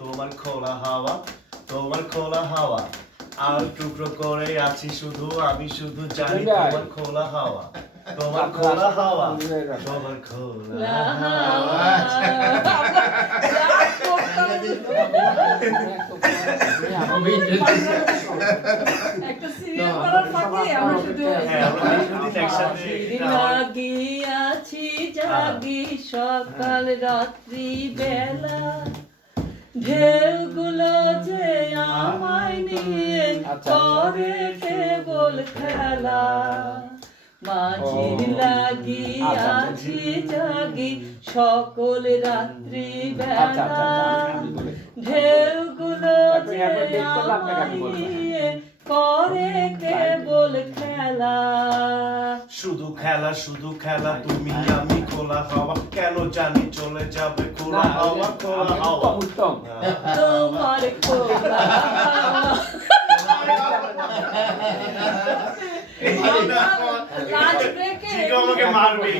তোমার খোলা হাওয়া তোমার খোলা হাওয়া। আর টুকরো করে আছি শুধু আমি শুধু জানি তোমার খোলা হাওয়া। তোমার খোলা হাওয়া তোমার খোলা হাওয়া। একটা সিরিয়াল করার ফাঁকে আমরা শুধু হ্যাঁ, জাগি সকাল রাত্রি বেলা। করে কেবল খেলা। মাঝির জাগি সকল রাত্রি আচ্ছা আচ্ছা বেলা আচ্ছা, আমি বলি। ঢেউগুলো করে কেবল খেলা। শুধু খেলা শুধু খেলা তুমি আমি খোলা হাওয়া। কেন জানি চলে যাবে খোলা হাওয়া খোলা হাওয়া। তোমার খোলা আমাকে মারবে